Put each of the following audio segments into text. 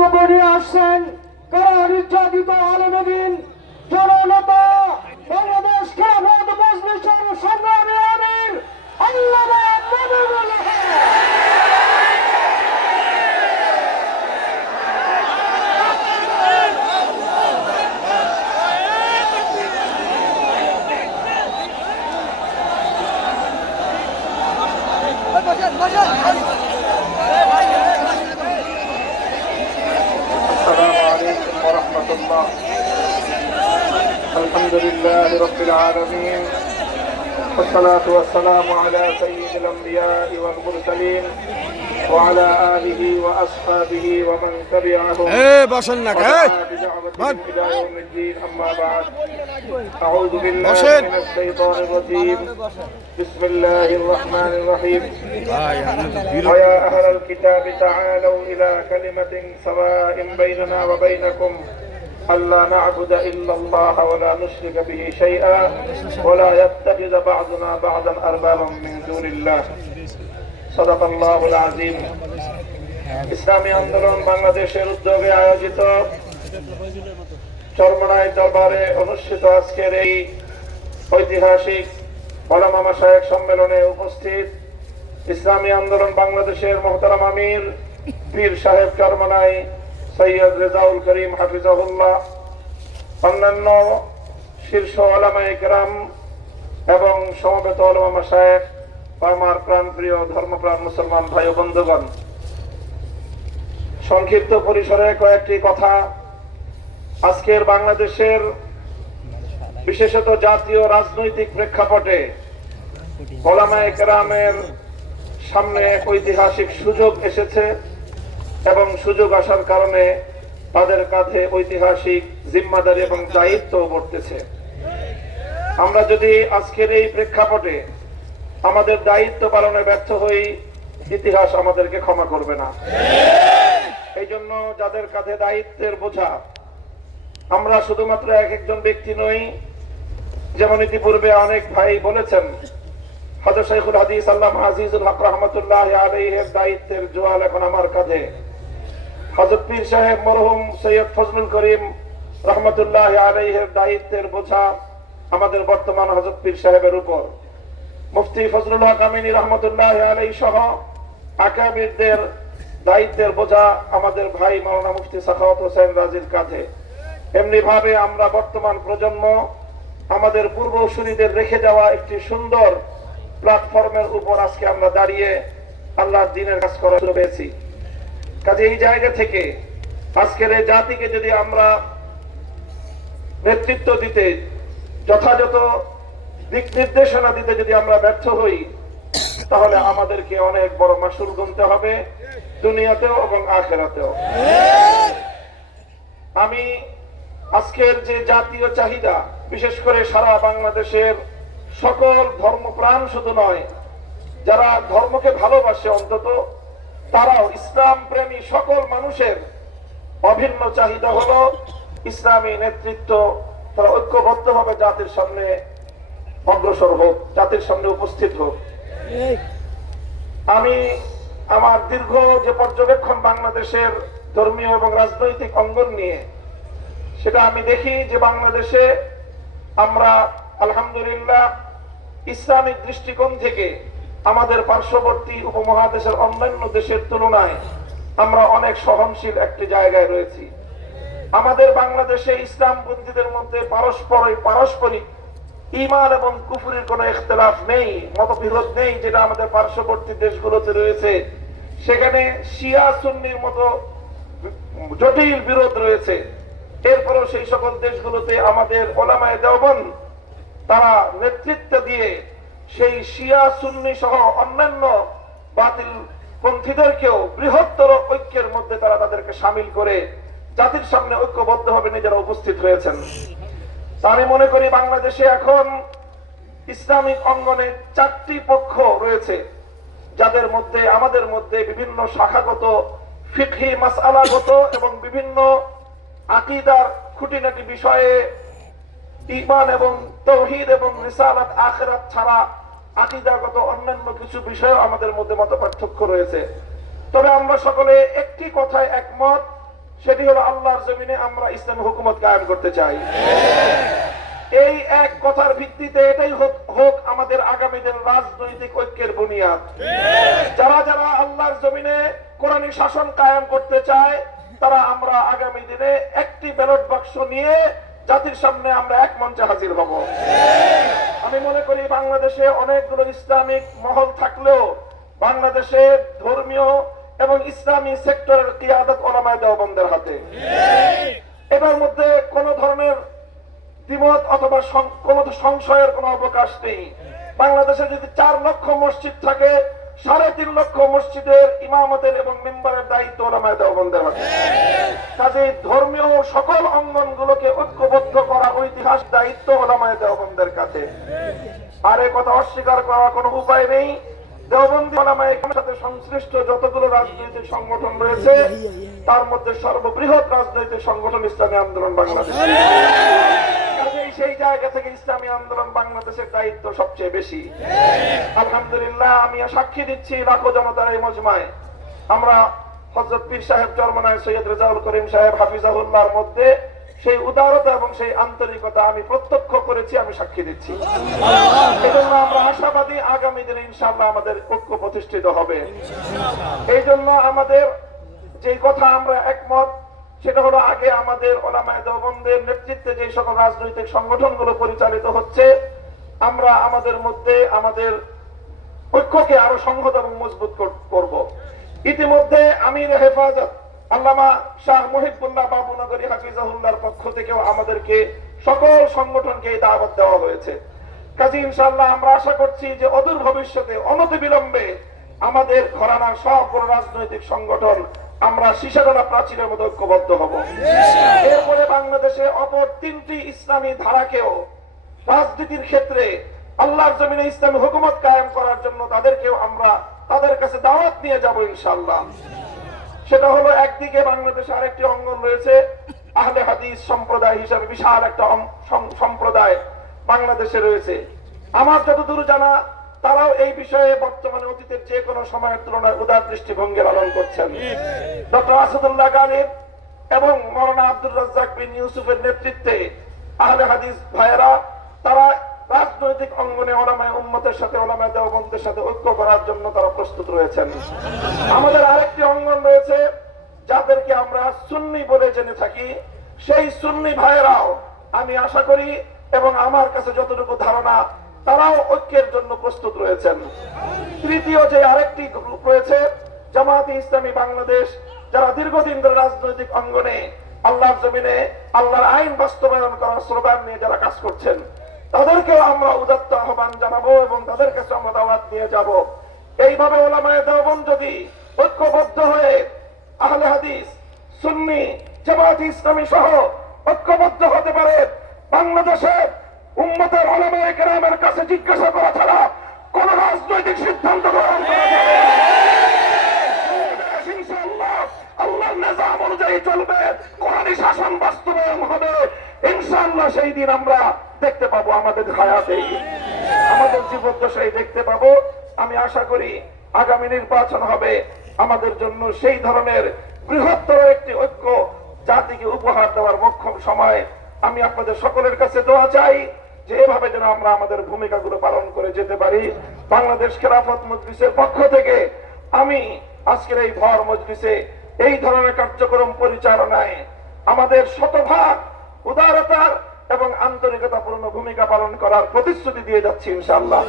বক্তব্য নিয়ে আসছেন কারা নির্যাতিত আলেমদিন জননেতা বাংলাদেশ খেলাফত মজলিসের সংগ্রামী আমির আল্লামা মনিরুল হক। السلام عليكم ورحمة الله. الحمد لله رب العالمين والصلاة والسلام على سيد الأنبياء والمرسلين وعلى آله وأصحابه ومن تبعهم بدعوتهم إلى يوم الدين. أما بعد، أعوذ بالله من الشيطان الرجيم. بسم الله الرحمن الرحيم. ويا أهل الكتاب تعالوا إلى كلمة سواء بيننا وبينكم ألا نعبد إلا الله ولا نشرك به شيئا ولا يتخذ بعضنا بعضا أربابا من دون الله. صدق الله العظيم. ইসলামী আন্দোলন বাংলাদেশের উদ্যোগে আয়োজিত চরমনাই দরবারে অনুষ্ঠিত আজকের এই ঐতিহাসিক ওলামা মাশায়েখ সম্মেলনে উপস্থিত ইসলামী আন্দোলন বাংলাদেশের মোহতারাম আমির পীর সাহেব চরমনাই সৈয়দ রেজাউল করিম হাফিজাহুল্লাহ, অন্যান্য শীর্ষ ওলামায়ে কেরাম এবং সমবেত ওলামা মাশায়েখ, আমার প্রাণপ্রিয় ধর্মপ্রাণ মুসলমান ভাই ও বন্ধুগণ, সংক্ষিপ্ত পরিসরে কয়েকটি কথা। আজকের বাংলাদেশের বিশেষত জাতীয় রাজনৈতিক প্রেক্ষাপটে ওলামায়ে কেরামের সামনে এক ঐতিহাসিক সুযোগ এসেছে এবং সুযোগ আসার কারণে তাদের কাঁধে ঐতিহাসিক জিম্মাদারি এবং দায়িত্ব বর্তেছে। আমরা যদি আজকের এই প্রেক্ষাপটে আমাদের দায়িত্ব পালনে ব্যর্থ হই, ইতিহাস আমাদেরকে ক্ষমা করবে না। এই জন্য যাদের কাঁধে দায়িত্বের বোঝা, আমরা শুধুমাত্র এক একজন ব্যক্তি নই। যেমন ইতিপূর্বে অনেক ভাই বলেছেন, হযরত শাইখুল হাদিস আল্লামা আজিজুল হক রাহমাতুল্লাহ আলাইহির দায়িত্বের জোয়াল এখন আমার কাঁধে। হযরত পীর সাহেব মরহুম সৈয়দ ফজলুল করিম রাহমাতুল্লাহ আলাইহির দায়িত্বের বোঝা আমাদের বর্তমান হযরত পীর সাহেবের উপর। মুফতি ফজলুল হক আমিনী রহমতুল্লাহ আলাইহি সহ আকাবিরদের দায়িত্বের বোঝা আমাদের ভাই মাওলানা মুফতি সাখাওয়াত হোসেন রাজির কাঁধে। এমনি ভাবে আমরা বর্তমান প্রজন্ম আমাদের পূর্বসূরীদের রেখে যাওয়া একটি সুন্দর প্ল্যাটফর্মের উপর আজকে আমরা দাঁড়িয়ে আল্লাহর দ্বীনের কাজ করার সুযোগ পেয়েছি। কাজে এই জায়গা থেকে আজকের এই জাতিকে যদি আমরা নেতৃত্ব দিতে, যথাযথ দিক নির্দেশনা দিতে যদি আমরা ব্যর্থ হই, তাহলে আমাদেরকে অনেক বড় মাসুল গুনতে হবে, দুনিয়াতেও এবং আখিরাতেও। আমি আজকের যে জাতীয় চাহিদা, বিশেষ করে সারা বাংলাদেশের সকল ধর্মপ্রাণ শুধু নয়, যারা ধর্মকে ভালোবাসে অন্তত তারাও, ইসলাম প্রেমী সকল মানুষের অভিন্ন চাহিদা হলো ইসলামী নেতৃত্ব তারা ঐক্যবদ্ধভাবে জাতির সামনে অগ্রসর হোক, জাতির সামনে উপস্থিত হোক। আমি আমার দীর্ঘ যে পর্যবেক্ষণ বাংলাদেশের ধর্মীয় এবং রাজনৈতিক অঙ্গন নিয়ে, সেটা আমি দেখি যে বাংলাদেশে আমরা আলহামদুলিল্লাহ ইসলামিক দৃষ্টিকোণ থেকে আমাদের পার্শ্ববর্তী উপমহাদেশের অন্যান্য দেশের তুলনায় আমরা অনেক সহনশীল একটি জায়গায় রয়েছি। আমাদের বাংলাদেশে ইসলামপন্থীদের মধ্যে পারস্পরিক ঈমান এবং কুফরির কোনো ইখতিলাফ নেই, মতবিরোধ নেই, যেটা আমাদের পার্শ্ববর্তী দেশগুলোতে রয়েছে। সেখানে শিয়া সুন্নির মতো জটিল বিরোধ রয়েছে। এরপরেও সেই সকল দেশগুলোতে আমাদের ওলামায়ে দেওবন্দ তারা নেতৃত্ব দিয়ে সেই শিয়া সুন্নি সহ অন্যান্য বাতিল পন্থীদেরকেও বৃহত্তর ঐক্যের মধ্যে তারা তাদেরকে সামিল করে জাতির সামনে ঐক্যবদ্ধভাবে নিজেরা উপস্থিত হয়েছেন। আমি মনে করি বাংলাদেশে এখন ইসলামিক অঙ্গনে 4টি পক্ষ রয়েছে, যাদের মধ্যে আমাদের মধ্যে বিভিন্ন শাখাগত, ফিকহি মাসআলাগত এবং বিভিন্ন আকীদার খুঁটিনাটি বিষয়ে ঈমান এবং তাওহীদ এবং রিসালাত আখিরাত ছাড়া আকীদাগত অন্যান্য কিছু বিষয় আমাদের মধ্যে মতপার্থক্য রয়েছে। তবে আমরা সকলে একটি কথায় একমত, সেটি হলো আল্লাহর জমিনে আমরা ইসলামী হুকুমত কায়েম করতে চাই। এই এক কথার ভিত্তিতে এটাই হোক আমাদের আগামী দিনের রাজনৈতিক ঐক্যের বুনিয়াদ। যারা যারা আল্লাহর জমিনে কোরআনী শাসন কায়েম করতে চায় তারা আমরা আগামী দিনে একটি ব্যালট বাক্স নিয়ে জাতির সামনে আমরা এক মঞ্চে হাজির হব। আমি মনে করি বাংলাদেশে অনেকগুলো ইসলামিক মহল থাকলেও বাংলাদেশে ধর্মীয় এবং ইসলামী সেক্টরের কিয়াদত উলামায়ে দেওবন্দের হাতে। এটার মধ্যে কোন ধরনের দ্বিমত অথবা কোন সংশয়ের কোনো অবকাশ নেই। বাংলাদেশে যদি 4 লক্ষ মসজিদ থাকে, 3.5 লক্ষ মসজিদের ইমামতের এবং মেম্বারের দায়িত্ব উলামায়ে দেওবন্দের হাতে। কাজে ধর্মীয় সকল অঙ্গনগুলোকে ঐক্যবদ্ধ করা ঐতিহাসিক দায়িত্ব উলামায়ে দেওবন্দের কাছে। আর এই কথা অস্বীকার করার কোনো উপায় নেই। দেওবন্দি উলামায়ে কেরামের সাথে সংশ্লিষ্ট যতগুলো রাজনৈতিক সংগঠন রয়েছে তার মধ্যে সর্ববৃহৎ রাজনৈতিক সংগঠন ইসলামী আন্দোলন বাংলাদেশ। কাজেই সেই জায়গা থেকে ইসলামী আন্দোলন বাংলাদেশের দায়িত্ব সবচেয়ে বেশি। আলহামদুলিল্লাহ, আমি সাক্ষী দিচ্ছি লাখো জনতার এই মজমায় আমরা হযরত পীর সাহেব চরমনায় সৈয়দ রেজাউল করিম সাহেব হাফিজাহুল্লাহর মধ্যে সেই উদারতা এবং সেই আন্তরিকতা আমি প্রত্যক্ষ করেছি, আমি সাক্ষী দিচ্ছি। এজন্য আমরা আশাবাদী আগামী দিনে ইনশাআল্লাহ আমাদের ঐক্য প্রতিষ্ঠিত হবে। এই জন্য আমাদের যে কথা আমরা একমত সেটা হলো আগে আমাদের উলামায়ে দেওবন্দের নেতৃত্বে যে সকল রাজনৈতিক সংগঠনগুলো পরিচালিত হচ্ছে আমরা আমাদের মধ্যে আমাদের ঐক্যকে আরো সংহত এবং মজবুত করব। ইতিমধ্যে আমির হেফাজত আল্লামা শাহ মুহিবুল্লাহ বাবুনগরী হাফিজাহুল্লাহর পক্ষ থেকেও আমাদেরকে সকল সংগঠনকে দাওয়াত দেওয়া হয়েছে। কাজে ইনশাআল্লাহ আমরা আশা করছি যে অদূর ভবিষ্যতে অনতিবিলম্বে আমাদের ঘরানার সবগুলো রাজনৈতিক সংগঠন আমরা সীসাগোলা প্রাচীরের মতো ঐক্যবদ্ধ হব। এরপরে বাংলাদেশে অপর 3টি ইসলামী ধারাকেও রাজনীতির ক্ষেত্রে আল্লাহর জমিনে ইসলামী হুকুমত কায়েম করার জন্য তাদেরকেও আমরা তাদের কাছে দাওয়াত নিয়ে যাব ইনশাআল্লাহ। সেটা হলো একদিকে বাংলাদেশে আরেকটি অঙ্গন রয়েছে আহলে হাদিস সম্প্রদায় হিসাবে বিশাল একটা সম্প্রদায় বাংলাদেশে রয়েছে। আমার যতদূর জানা তারাও এই বিষয়ে বর্তমানে অতীতের যে কোনো সময়ের তুলনায় উদার দৃষ্টিভঙ্গি লালন করছেন। ডক্টর আসাদুল্লাহ গালিব এবং মাওলানা আব্দুর রাজ্জাক বিন ইউসুফের নেতৃত্বে আহলে হাদিস ভাইয়েরা তারা রাজনৈতিক অঙ্গনে উলামায়ে উম্মতের সাথে উলামায়ে দেওবন্দের সাথে ঐক্য করার জন্য তারা প্রস্তুত রয়েছেন। আমাদের আরেকটি অঙ্গন রয়েছে যাদেরকে আমরা সুন্নি বলে জেনে থাকি, সেই সুন্নি ভাইয়েরাও আমি আশা করি এবং আমার কাছে যতটুকু ধারণা তারাও ঐক্যের জন্য প্রস্তুত রয়েছেন। তৃতীয় যে আরেকটি গ্রুপ রয়েছে জামায়াতে ইসলামী বাংলাদেশ, যারা দীর্ঘদিন ধরে রাজনৈতিক অঙ্গনে আল্লাহর জমিনে আল্লাহর আইন বাস্তবায়ন করার স্লোগান নিয়ে যারা কাজ করছেন তাদেরকেও আমরা উদাত্ত আহ্বান জানাবো এবং তাদের কাছে আমরা দাওয়াত নিয়ে যাব। এইভাবে উলামায়ে দেওবন্দ যদি ঐক্যবদ্ধ হয়ে আহলে হাদিস সুন্নি জামায়াতে ইসলামী সহ ঐক্যবদ্ধ হতে পারে, বাংলাদেশে উম্মতের উলামায়ে কেরামের কাছে জিজ্ঞাসা করা ছাড়া কোন রাজনৈতিক সিদ্ধান্ত গ্রহণ করা যাবে না। ইনশাআল্লাহ আল্লাহর নিজাম অনুযায়ী চলবে, কোরআনী শাসন বাস্তবায়ন হবে। ইনশাআল্লাহ সেই দিন আমরা দেখতে পাবো, আমাদের হায়াতেই আমাদের জীবদ্দশায় দেখতে পাবো। আমি আশা করি আগামী নির্বাচন হবে আমাদের জন্য সেই ধরনের বৃহত্তর একটি ঐক্য জাতিকে উপহার দেওয়ার মোক্ষম সময়। আমি আপনাদের সকলের কাছে দোয়া চাই যে এভাবে যেন আমরা আমাদের ভূমিকাগুলো পালন করে যেতে পারি। বাংলাদেশ খেলাফত মজলিসের পক্ষ থেকে আমি আজকের এই ভর মজলিসে এই ধরনের কার্যক্রম পরিচালনায় আমাদের শতভাগ উদারতার এবং আন্তরিকতাপূর্ণ ভূমিকা পালন করার প্রতিশ্রুতি দিয়ে যাচ্ছি ইনশাআল্লাহ।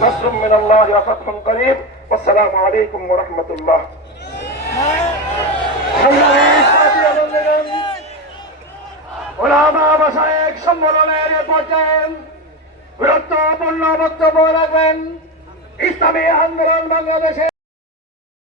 নাসরুম মিনাল্লাহি ওয়া ফাতহুন করিব। আসসালামু আলাইকুম ওয়া রাহমাতুল্লাহ। ওলামা মাশায়েখ সম্মেলনের পর্যায়ে গুরুত্বপূর্ণ বক্তব্য রাখবেন ইসলামী আন্দোলন বাংলাদেশের